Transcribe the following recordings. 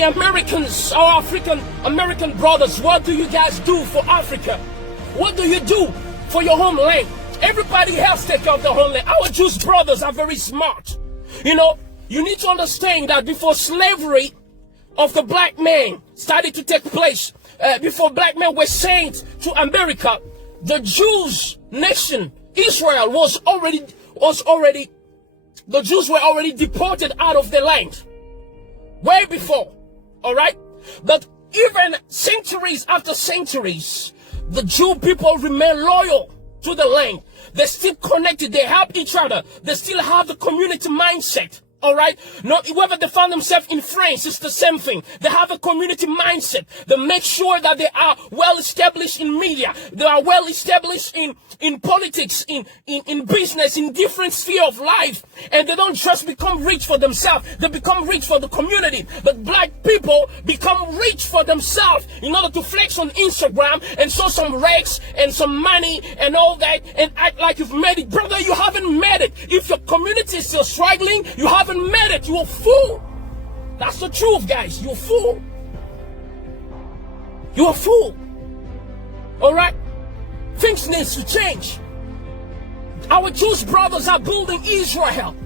the Americans, our African American brothers, what do you guys do for Africa? What do you do for your homeland? Everybody else take care of their homeland. Our Jewish brothers are very smart. You know, you need to understand that before slavery of the black man started to take place, before black men were sent to America, the Jews nation, Israel, the Jews were already deported out of the land. Way before, all right? But even centuries after centuries, the Jew people remain loyal to the land. They're still connected. They help each other. They still have the community mindset. All right. Not whether they find themselves in France, it's the same thing. They have a community mindset. They make sure that they are well established in media. They are well established in politics, in business, in different sphere of life. And they don't just become rich for themselves. They become rich for the community. But black people become rich for themselves in order to flex on Instagram and show some racks and some money and all that and act like you've made it. Brother, you haven't made it. If your community is still struggling, you haven't made it. You're a fool. That's the truth, guys. You're a fool. You're a fool. All right? Things need to change. Our Jewish brothers are building Israel.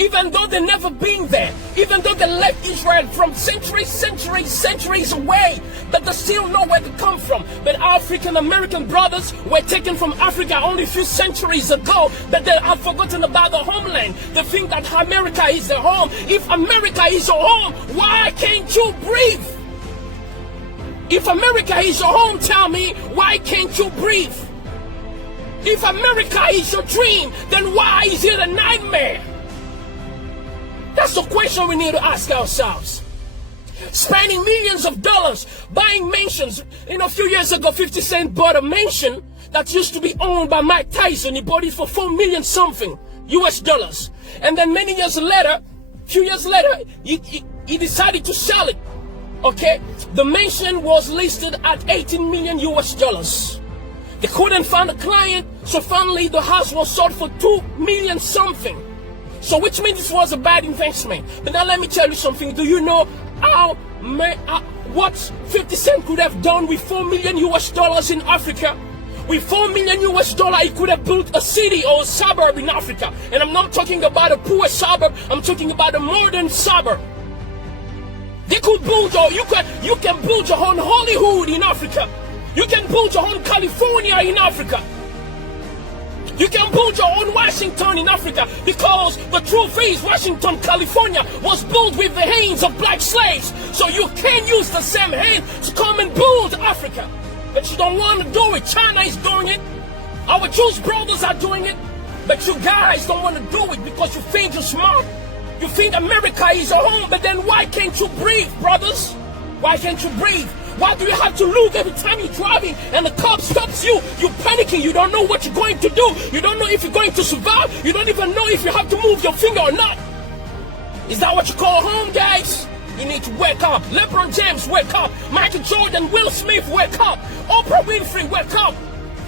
Even though they've never been there, even though they left Israel from centuries away, but they still know where to come from. But African American brothers were taken from Africa only a few centuries ago, but they have forgotten about the homeland. They think that America is their home. If America is your home, why can't you breathe? If America is your home, tell me, why can't you breathe? If America is your dream, then why is it a nightmare? That's the question we need to ask ourselves. Spending millions of dollars buying mansions. You know, a few years ago, 50 Cent bought a mansion that used to be owned by Mike Tyson. He bought it for $4 million something US dollars. And then many years later, few years later, he decided to sell it. Okay? The mansion was listed at 18 million US dollars. They couldn't find a client, so finally the house was sold for 2 million something. So which means this was a bad investment. But now let me tell you something. Do you know what 50 Cent could have done with 4 million US dollars in Africa? With 4 million US dollars, he could have built a city or a suburb in Africa. And I'm not talking about a poor suburb. I'm talking about a modern suburb. They could build you can build your own Hollywood in Africa. You can build your own California in Africa. You can build your own Washington in Africa, because the truth is Washington, California was built with the hands of black slaves. So you can use the same hand to come and build Africa. But you don't want to do it. China is doing it. Our Jewish brothers are doing it. But you guys don't want to do it because you think you're smart. You think America is your home, but then why can't you breathe, brothers? Why can't you breathe? Why do you have to look every time you're driving and the cop stops you? You're panicking. You don't know what you're going to do. You don't know if you're going to survive. You don't even know if you have to move your finger or not. Is that what you call home, guys? You need to wake up. LeBron James, wake up. Michael Jordan, Will Smith, wake up. Oprah Winfrey, wake up.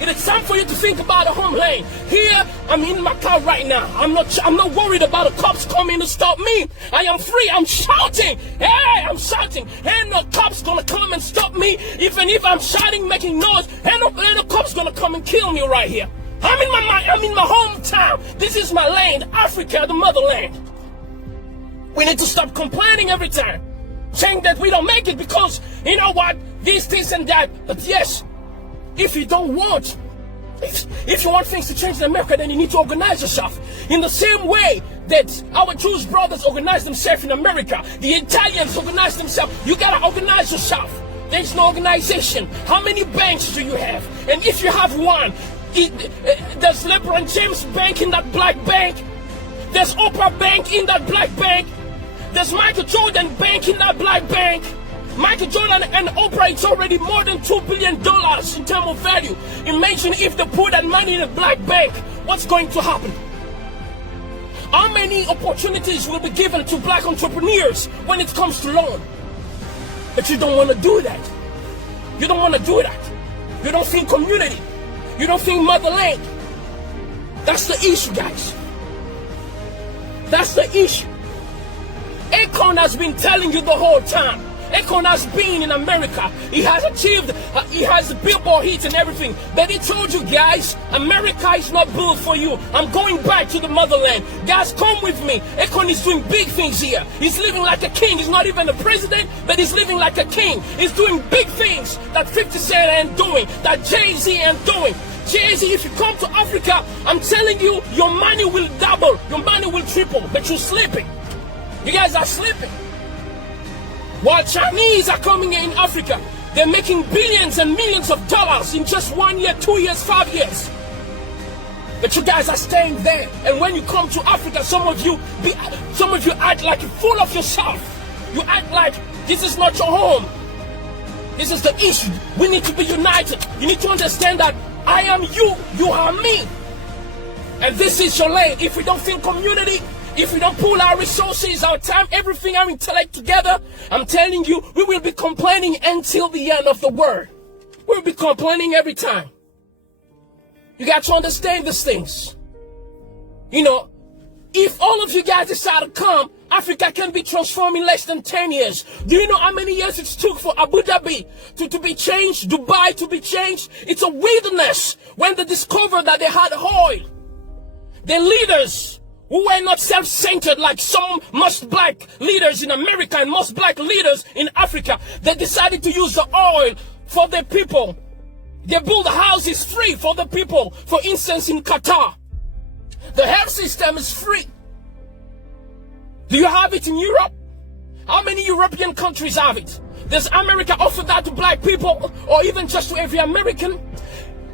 It is time for you to think about the homeland. Here, I'm in my car right now. I'm not worried about the cops coming to stop me. I am free. I'm shouting. Hey, I'm shouting. Ain't no cops gonna come and stop me. Even if I'm shouting, making noise, ain't no cops gonna come and kill me right here. I'm in my hometown. This is my land, Africa, the motherland. We need to stop complaining every time, saying that we don't make it because, you know what, this and that. But yes, if you want things to change in America, then you need to organize yourself. In the same way that our Jewish brothers organize themselves in America, the Italians organize themselves. You gotta organize yourself. There's no organization. How many banks do you have? And if you have one, there's LeBron James Bank in that black bank. There's Oprah Bank in that black bank. There's Michael Jordan Bank in that black bank. Michael Jordan and Oprah, it's already more than $2 billion in terms of value. Imagine if they put that money in a black bank, what's going to happen? How many opportunities will be given to black entrepreneurs when it comes to loan? But you don't want to do that. You don't want to do that. You don't think community. You don't think motherland. That's the issue, guys. That's the issue. Akon has been telling you the whole time. Akon has been in America. He has achieved, he has Billboard hits and everything. But he told you guys, America is not built for you. I'm going back to the motherland. Guys, come with me. Akon is doing big things here. He's living like a king. He's not even a president, but he's living like a king. He's doing big things that 50 Cent ain't doing, that Jay-Z ain't doing. Jay-Z, if you come to Africa, I'm telling you, your money will double, your money will triple, but you're sleeping. You guys are sleeping. While Chinese are coming in Africa, they're making billions and millions of dollars in just 1 year, 2 years, 5 years. But you guys are staying there. And when you come to Africa, some of you act like you're full of yourself. You act like this is not your home. This is the issue. We need to be united. You need to understand that I am you, you are me. And this is your lane. If we don't feel community, if we don't pull our resources, our time, everything, our intellect together, I'm telling you, we will be complaining until the end of the world. We'll be complaining every time. You got to understand these things. You know, if all of you guys decide to come, Africa can be transformed in less than 10 years. Do you know how many years it took for Abu Dhabi to be changed, Dubai to be changed? It's a wilderness. When they discovered that they had oil, the leaders who were not self-centered like some most black leaders in America and most black leaders in Africa, they decided to use the oil for the people. They built houses free for the people. For instance, in Qatar, the health system is free. Do you have it in Europe? How many European countries have it? Does America offer that to black people or even just to every American?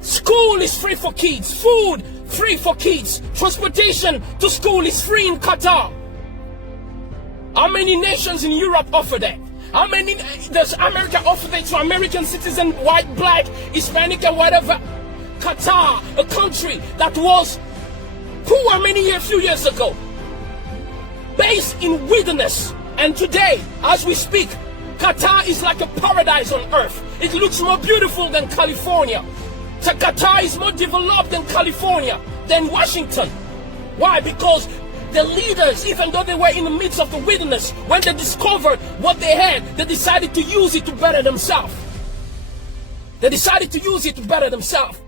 School is free for kids. Food free for kids. Transportation to school is free in Qatar. How many nations in Europe offer that? How many does America offer that to American citizens, white, black, Hispanic, and whatever? Qatar, a country that was poor few years ago, based in wilderness, and today, as we speak, Qatar is like a paradise on earth. It looks more beautiful than California. So Qatar is more developed than California, than Washington. Why? Because the leaders, even though they were in the midst of the wilderness, when they discovered what they had, they decided to use it to better themselves. They decided to use it to better themselves.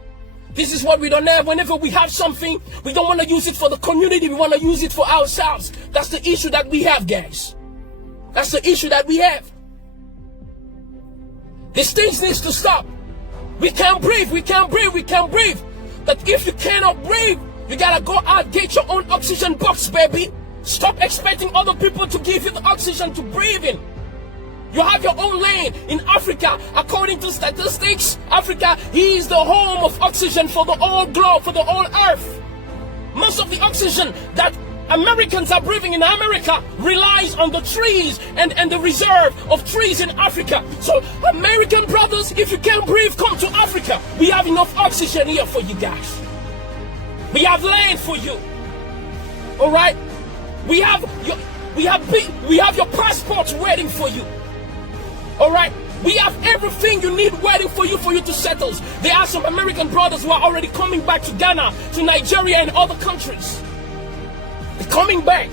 This is what we don't have. Whenever we have something, we don't want to use it for the community. We want to use it for ourselves. That's the issue that we have, guys. That's the issue that we have. These things needs to stop. We can't breathe. We can't breathe. We can't breathe. But if you cannot breathe, you gotta go out, get your own oxygen box, baby. Stop expecting other people to give you the oxygen to breathe in. You have your own lane. In Africa, according to statistics, Africa is the home of oxygen for the whole globe, for the whole earth. Most of the oxygen that Americans are breathing in America relies on the trees and the reserve of trees in Africa. So, American brothers, if you can't breathe, come to Africa. We have enough oxygen here for you guys. We have land for you. All right? We have your passports waiting for you. All right? We have everything you need waiting for you to settle. There are some American brothers who are already coming back to Ghana, to Nigeria, and other countries. They're coming back.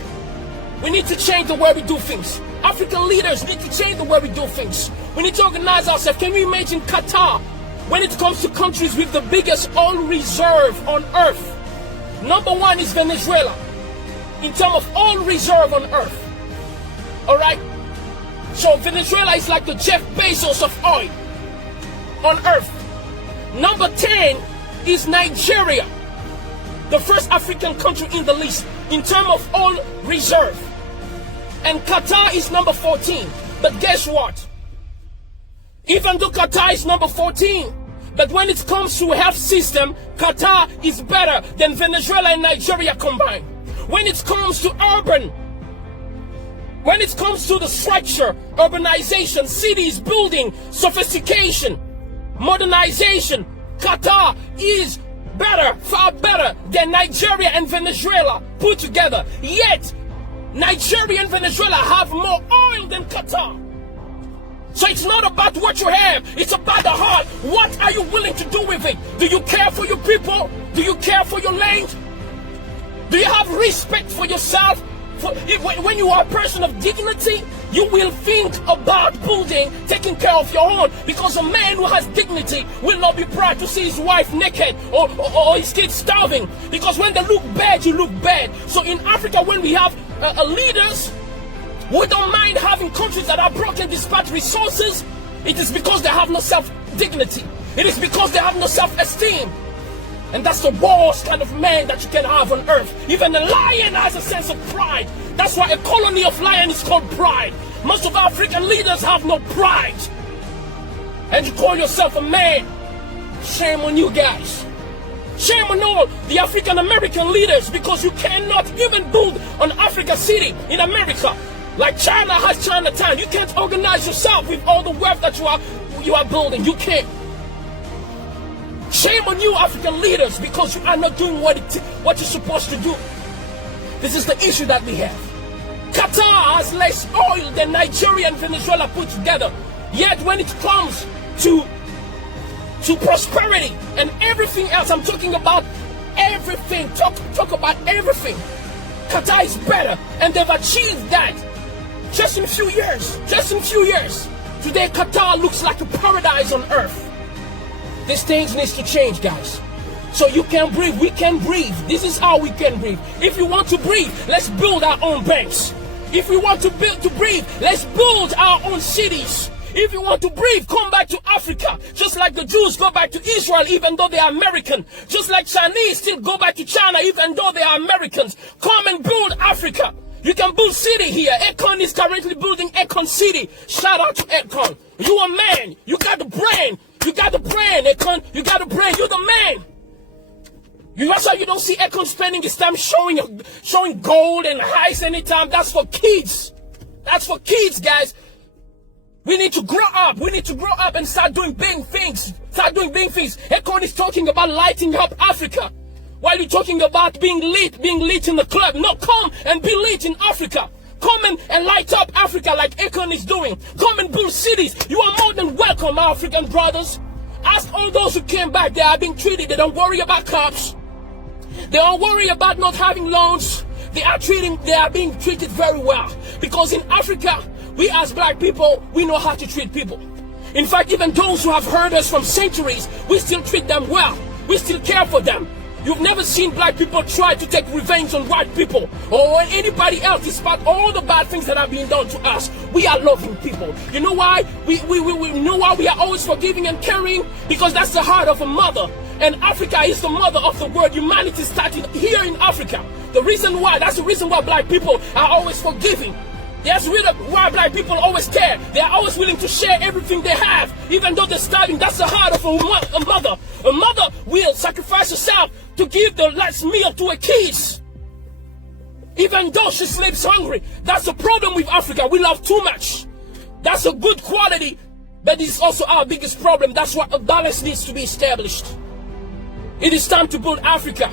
We need to change the way we do things. African leaders need to change the way we do things. We need to organize ourselves. Can you imagine Qatar? When it comes to countries with the biggest oil reserve on earth, number one is Venezuela in terms of oil reserve on earth. All right? So Venezuela is like the Jeff Bezos of oil on earth. Number 10 is Nigeria, the first African country in the list in terms of oil reserve. And Qatar is number 14. But guess what? Even though Qatar is number 14, but when it comes to health system, Qatar is better than Venezuela and Nigeria combined. When it comes to when it comes to the structure, urbanization, cities, building, sophistication, modernization, Qatar is better, far better than Nigeria and Venezuela put together. Yet, Nigeria and Venezuela have more oil than Qatar. So it's not about what you have, it's about the heart. What are you willing to do with it? Do you care for your people? Do you care for your land? Do you have respect for yourself? When you are a person of dignity, You will think about building, taking care of your own, because a man who has dignity will not be proud to see his wife naked or his kids starving. Because when they look bad, you look bad. So in Africa, when we have leaders, we don't mind having countries that are broken despite resources. It is because they have no self-dignity. It is because they have no self-esteem. And that's the worst kind of man that you can have on earth. Even a lion has a sense of pride. That's why a colony of lions is called pride. Most of African leaders have no pride. And you call yourself a man. Shame on you guys. Shame on all the African American leaders, because you cannot even build an Africa city in America. Like China has Chinatown. You can't organize yourself with all the wealth that you are building. You can't. Shame on you, African leaders, because you are not doing what you're supposed to do. This is the issue that we have. Qatar has less oil than Nigeria and Venezuela put together. Yet when it comes to prosperity and everything else, I'm talking about everything. Talk about everything. Qatar is better, and they've achieved that just in a few years. Just in a few years. Today, Qatar looks like a paradise on earth. These things need to change, guys. So you can breathe, we can breathe. This is how we can breathe. If you want to breathe, let's build our own banks. If we want to breathe, let's build our own cities. If you want to breathe, come back to Africa. Just like the Jews go back to Israel even though they are American. Just like Chinese still go back to China even though they are Americans. Come and build Africa. You can build city here. Akon is currently building Akon City. Shout out to Akon. You a man. You got the brain. You got the brain, Akon. You got the brain. You're the man. That's why you don't see Akon spending his time showing gold and highs anytime. That's for kids. That's for kids, guys. We need to grow up. We need to grow up and start doing big things. Start doing big things. Akon is talking about lighting up Africa. While you're talking about being lit in the club. No, come and be lit in Africa. Come and light up Africa like Akon is doing. Come and build cities. You are more than welcome, our African brothers. Ask all those who came back. They are being treated. They don't worry about cops. They don't worry about not having loans. They are being treated very well. Because in Africa, we as black people, we know how to treat people. In fact, even those who have heard us from centuries, we still treat them well. We still care for them. You've never seen black people try to take revenge on white people or on anybody else, despite all the bad things that are being done to us. We are loving people. You know why? We know why we are always forgiving and caring? Because that's the heart of a mother. And Africa is the mother of the world. Humanity started here in Africa. That's the reason why black people are always forgiving. That's why black people always care. They are always willing to share everything they have, even though they're starving. That's the heart of a mother. A mother will sacrifice herself to give the last meal to her kids, even though she sleeps hungry. That's the problem with Africa. We love too much. That's a good quality, but it's also our biggest problem. That's why a balance needs to be established. It is time to build Africa.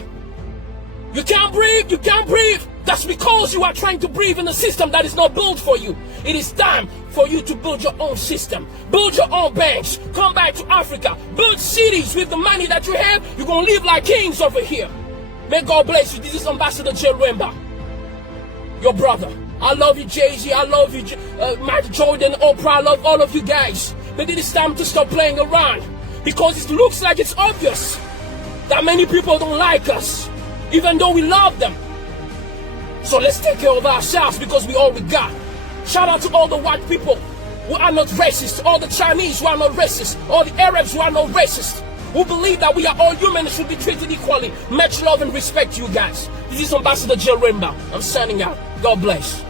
You can't breathe. You can't breathe. That's because you are trying to breathe in a system that is not built for you. It is time for you to build your own system. Build your own banks. Come back to Africa. Build cities with the money that you have. You're going to live like kings over here. May God bless you. This is Ambassador J. Wemba, your brother. I love you, Jay-Z. I love you, Mike Jordan, Oprah. I love all of you guys. But it is time to stop playing around, because it looks like it's obvious that many people don't like us, even though we love them. So let's take care of ourselves, because we all we got. Shout out to all the white people who are not racist, all the Chinese who are not racist, all the Arabs who are not racist, who believe that we are all human and should be treated equally. Much love and respect to you guys. This is Ambassador J. Wemba. I'm signing out. God bless.